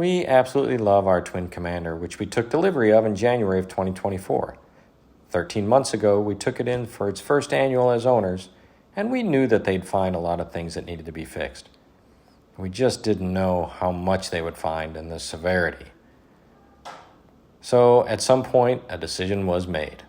We absolutely love our twin Commander, which we took delivery of in January of 2024. 13 months ago, we took it in for its first annual as owners, and we knew that they'd find a lot of things that needed to be fixed. We just didn't know how much they would find and the severity. So at some point, a decision was made.